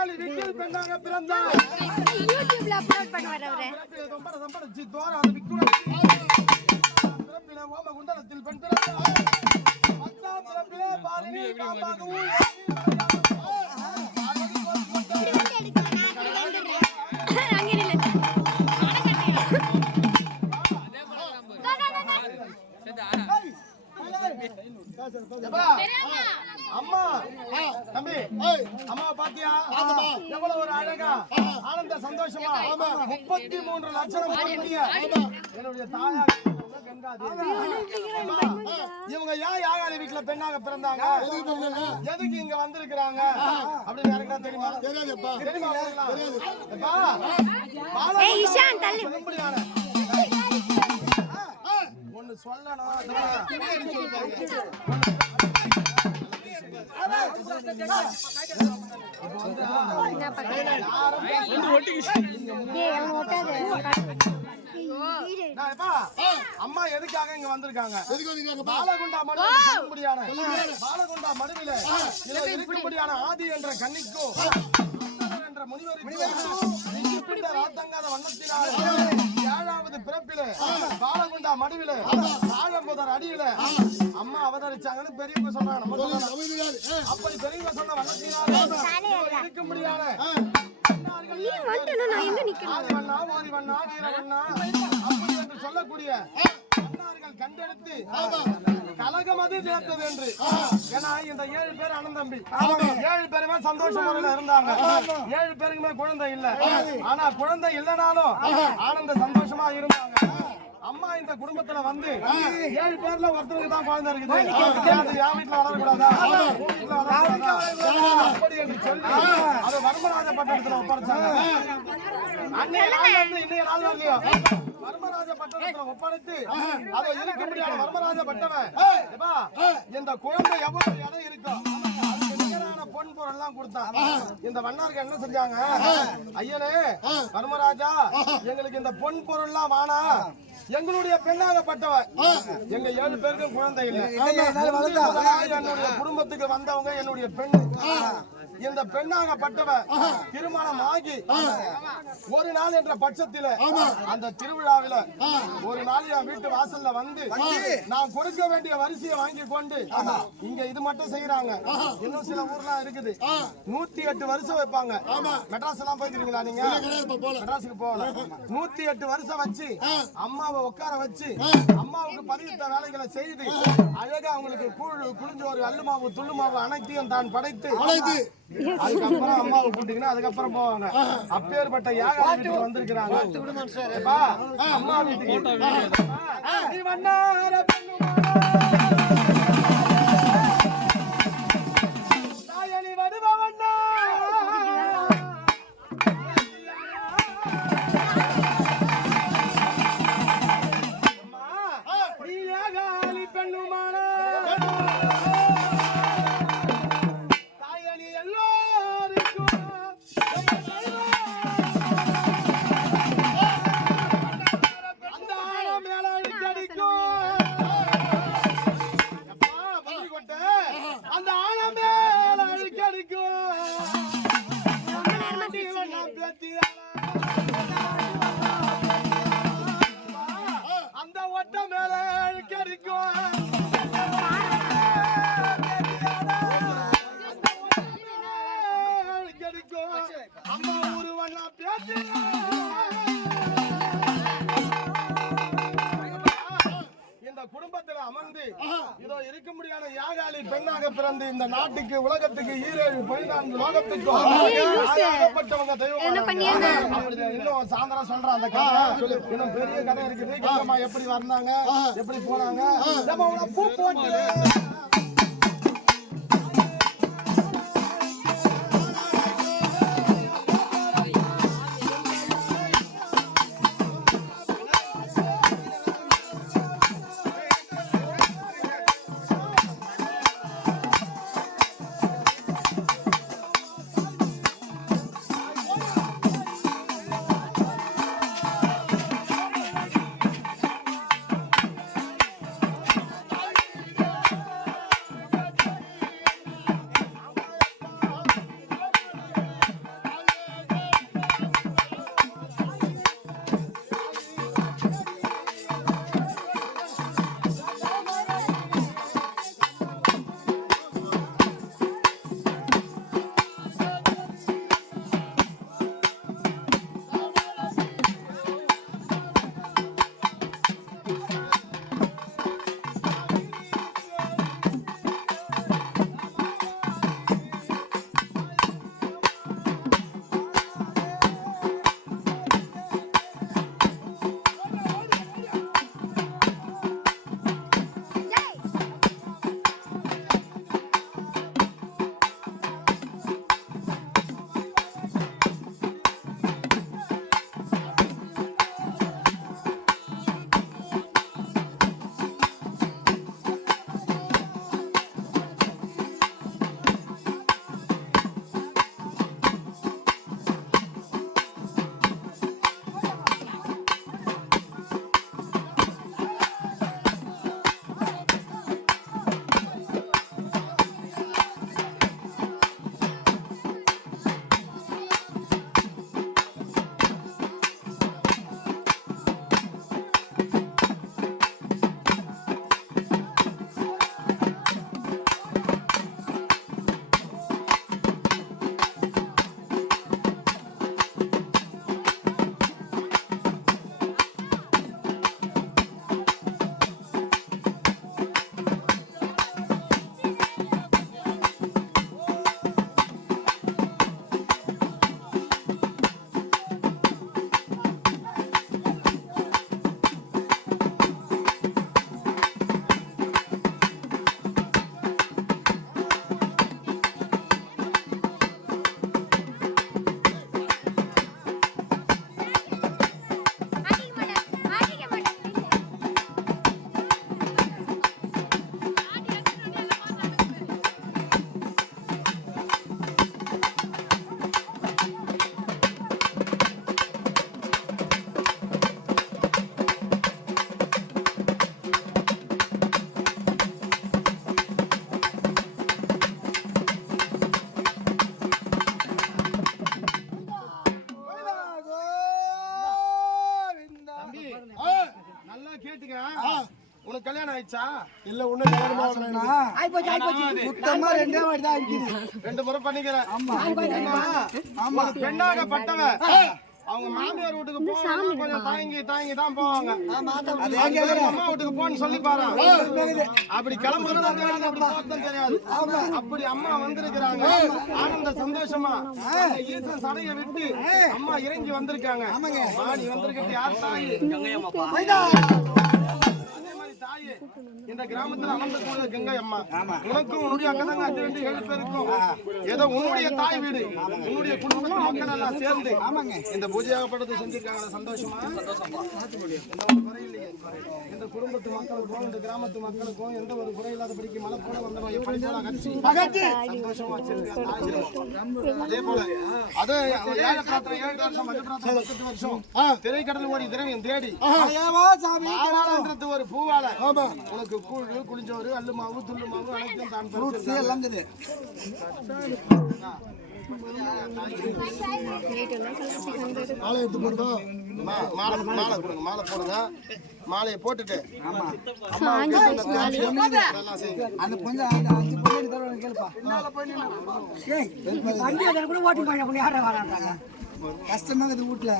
யாகாலி வீட்டில் பெண்ணாக பிறந்தார். யூடியூப்ல அப்லோட் பண்ணுவார் அவரே. ஜி தோரா அந்த விக்குற பிறப்பிலே ஓம குண்டலத்தில் பெண் பிறந்தார். பத்தாம் பிறப்பிலே பாரினி பாபாகு அம்மா தம்பி அம்மா பாத்தியா எவ்வளவு ஒரு அழகா ஆனந்த சந்தோஷமா 33 லட்சம் என்னுடைய தாயா இவங்க ஏன் யாகாலி வீட்டுல பெண்ணாக பிறந்தாங்க, எதுக்கு இங்க வந்திருக்கிறாங்க அப்படின்னு யாருக்கா தெரியுமா? ஒண்ணு சொல்லணும். அம்மா எதுக்காக இங்க வந்திருக்காங்க? பாலகுண்டா மடுவில இருக்கும்படியான ஆதி என்ற கன்னிக்கும் என்ற முனிவருக்கும் ராத்தங்காத வண்ணத்தினால் 7வது பிறப்பில பாலகுண்டா மடுவில ஆழம்புதர் அடியில அம்மா அவதரிச்சாங்கன்னு பெரியவங்க சொல்றாங்க. அப்படி பெரியவங்க சொன்ன வண்ணத்தினால் இருக்க முடியாத சொல்லக்கூடிய கண்டெடுத்து கலகம் அது சேர்த்தது என்று. ஏன்னா இந்த 7 பேர் அண்ணன் தம்பி 7 பேருமே சந்தோஷ முறையில இருந்தாங்க. 7 பேருக்குமே குழந்தை இல்ல. ஆனா குழந்தை இல்லனாலும் ஆனந்த சந்தோஷமா இருந்தாங்க. அம்மா இந்த குடும்பத்துல வந்து 7 பேர்ல ஒருத்தருக்கு தான் குழந்தை இருக்குது. என் வீட்டுல வளரக்கூடாதா அப்படி என்று சொல்லி அதை வர்மராஜ பட்டணத்துல ஒப்படைச்சாங்க. இன்னைய நாள் வரலையோ வர்மராஜ பட்டணத்துல ஒப்படைத்து அதை இருக்க முடியாத வர்மராஜ பட்டவன் இந்த குழந்தை எவ்வளவு இடம் இருக்கும் பொன் பொருள் எல்லாம் கொடுத்தான். இந்த வண்ணாருக்கு என்ன செஞ்சாங்க? ஐயனே வர்மராஜா, எங்களுக்கு இந்த பொன் பொருள் எல்லாம் வானா, எங்களுடைய பெண்ணாகப்பட்டவ எங்க 7 பேருக்கும் குழந்தை இல்லை. என்னுடைய குடும்பத்துக்கு வந்தவங்க என்னுடைய பெண்ணு. இந்த பெண்ணாகப்பட்டவ திருமணம் ஆகி ஒரு நாள் என்ற பட்சத்தில அந்த திருவிழாவில ஒரு நாள் என் வீட்டு வாசல்ல வந்து நான் கொடுக்க வேண்டிய வரிசையை வாங்கி கொண்டு இங்க இது மட்டும் செய்யறாங்க. இன்னும் சில ஊர்லாம் இருக்குது 108 வருஷம் வைப்பாங்க. மெட்ராஸ் எல்லாம் போயிருக்கீங்களா நீங்க? மெட்ராஸுக்கு போகல. 108 வருஷம் வச்சு அம்மாவை உட்கார வச்சு அம்மாவுக்கு பதிவிட்ட வேலைகளை செய்து அழகா அவங்களுக்கு குளிஞ்சு ஒரு அள்ளு மாவு துள்ளு மாவு அனைத்தையும் தான் படைத்து அதுக்கப்புறம் அம்மாவை கூட்டிங்கன்னா அதுக்கப்புறம் போவாங்க. அப்பேற்பட்ட யாகாலி வீட்டுக்கு வந்திருக்கிறாங்க. அம்மா வீட்டுக்கு அந்த ஒட்ட மேல கிடைக்கும் அம்மா ஒருவனா பேச்சு இந்த குடும்பத்துல அமர்ந்து இதோ இருக்க முடியாத யாகாலி பெண்ணாக பிறந்து இந்த நாட்டுக்கு உலகத்துக்கு 7 லோகத்துக்கும் ஆகப்பட்டவங்க தெய்வம். இன்னும் சாயந்தரம் சொல்ற அந்த கதை இன்னும் பெரிய கதை இருக்குது. கங்கம்மா எப்படி வந்தாங்க, எப்படி போனாங்க, பூ போட்டு இல்ல ஒண்ணு நேரமா வரணும்னா சுத்தமா ரெண்டே வாட்டி தான் அடிக்குது. 2 முறை பண்ணிக்கிறேன். ஆமா பெண்ணாகப்பட்டவ அவங்க மாமியார் வீட்டுக்கு போவாங்க, கொஞ்சம் தாங்கி தான் போவாங்க. அது அம்மா வீட்டுக்கு போன்னு சொல்லி பாரு. அப்படி கிளம்புறது தெரியாது, அப்படி போறது தெரியாது. அப்படி அம்மா வந்திருக்கிறாங்க. ஆனந்த சந்தோஷமா அந்த ஈசன் சடையை விட்டு அம்மா இறங்கி வந்திருக்காங்க. மாடி வந்திருக்கிறது யார் தாயி? அதே மாதிரி தாயி இந்த கிராமத்துல அமர்ந்தக்கூடிய கங்கை அம்மா. உனக்கும் உன்னுடைய அக்கதாங்க 5-7 பேருக்கும் ஏதோ உன்னுடைய தாய் வீடு, உன்னுடைய குடும்பத்து மக்கள் எல்லாம் சேர்ந்து இந்த பூஜையாகப்பட்டதை செஞ்சிருக்காங்க. சந்தோஷமா? எந்த ஒரு குறை இல்லையே. இந்த குடும்பத்து மக்களுக்கும் இந்த கிராமத்து மக்களுக்கும் எந்த ஒரு குறை இல்லாதபடிக்கு மழை போல வந்தவங்க எப்படி போல கட்சி சந்தோஷமா வச்சிருக்காங்க. அதே போல அது 7 பிரார்த்தனை 7 வருஷம், 10 பிரார்த்தனை 10 வருஷம் திரைக்கடல் ஓடி திரவியம் தேடி ஒரு பூவால உனக்கு கூழ் குளிஞ்சோறு அல்லு மாவு துள்ளு மாவு அனைத்தும் தான் மாலை எடுத்து போடுங்க. மாலை கொடுங்க, மாலை போடுங்க. மாலையை போட்டுட்டு அந்த கொஞ்சம் 5 பொண்ணு தருவாங்க கேளுப்பா. வண்டி கூட ஓட்டி போய் யாரை வராங்க கஷ்டமாகுது வீட்டுல.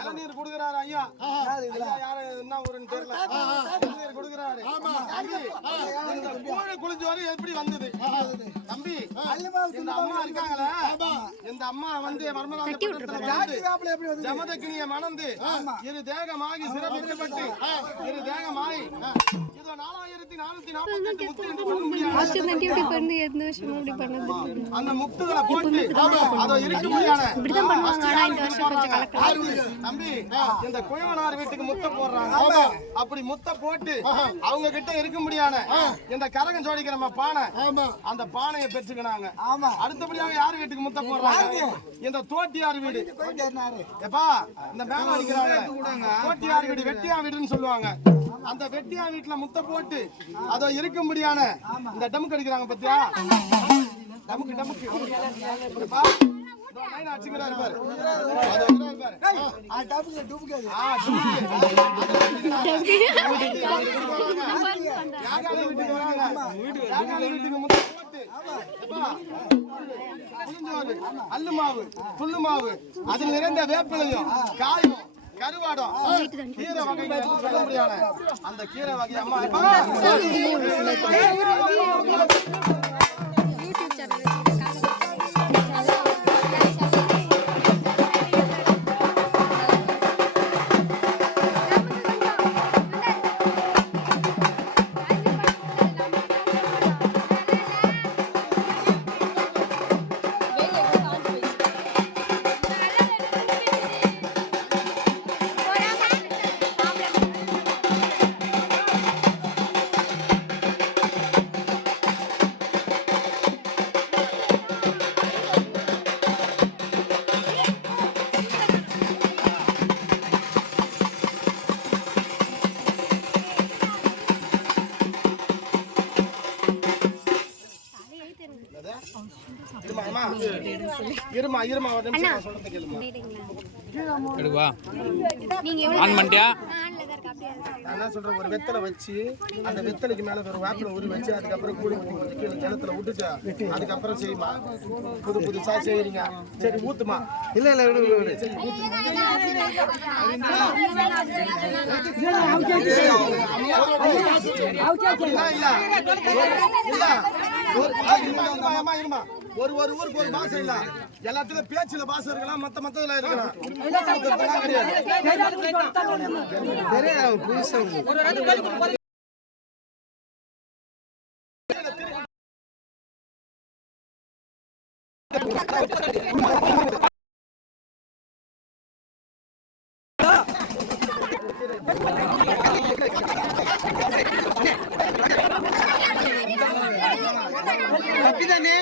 இளநீர் கொடுக்கிறாரு ஐயா. யாரு என்ன ஊருன்னு தெரியல. இளநீர் கொடுக்கிறாரு. கூழ் குளிஞ்சோறு எப்படி வந்தது தம்பி? இந்த அம்மா இருக்காங்களே, இந்த அம்மா வந்து ஜமதக்கினிய மணந்து இரு தேகமாகி சிறப்பிக்கப்பட்டு இரு தேகமாகி இதோ 4448 முத்து என்று சொல்ல முடியாது. அந்த முத்துகளை போட்டு அதோ இருக்க முடியாது தம்பி. இந்த குயவனார் வீட்டுக்கு முத்த போடுறாங்க. அப்படி முத்த போட்டு அவங்க கிட்ட இருக்க முடியாது. இந்த கரகம் ஜோடிக்கிற பானை, அந்த பானையை பெற்றுக்கினாங்க. அடுத்தபடியாக யார் வீட்டுக்கு முத்த போடுறாங்க? இந்த தோட்டியார் வீடு. எப்பா இந்த மேல அடிக்கிறாங்க தோட்டியார் வீடு, வெட்டியா வீடுன்னு சொல்லுவாங்க. அந்த வெட்டியா வீட்டுல முத்த போட்டு அதோ இருக்க முடியாது. இந்த டமுக்கு அடிக்கிறாங்க பத்தியா? டமுக்கு டமுக்கு அடிச்சுக்கிறாரு பாரு. அல்லு மாவு புல்லு மாவு அதில் நிறைந்த வேப்பிலையும் காயும் கருவாடம் கீரை வகைகள் சொல்ல முடியாது. அந்த கீரை வகை அம்மா இருமா இருமா ஒரு நிமிஷம் சொல்றது கேளுமா. நீங்க எவ்வளவு ஆன் பண்ணிட்டியா? ஆன்ல தான் இருக்கு. அப்படியே நான் என்ன சொல்றேன், ஒரு வெத்தலை வச்சு அந்த வெத்தலைக்கு மேல ஒரு வேப்பில உரி வச்சு அதுக்கப்புறம் கூலி ஊத்தி கொஞ்சம் கீழே ஜலத்துல விட்டுட்டு அதுக்கப்புறம் செய்யுமா. புதுசா செய்யறீங்க. சரி ஊத்துமா. இல்ல இல்ல விடு விடு. சரி ஊத்துமா. ஒரு ஊருக்கு ஒரு பாசை இல்ல. எல்லாத்துலயும் பேச்சுல பாசை இருக்கலாம், மத்ததுல இருக்கலாம். புதுசா தப்பிதானே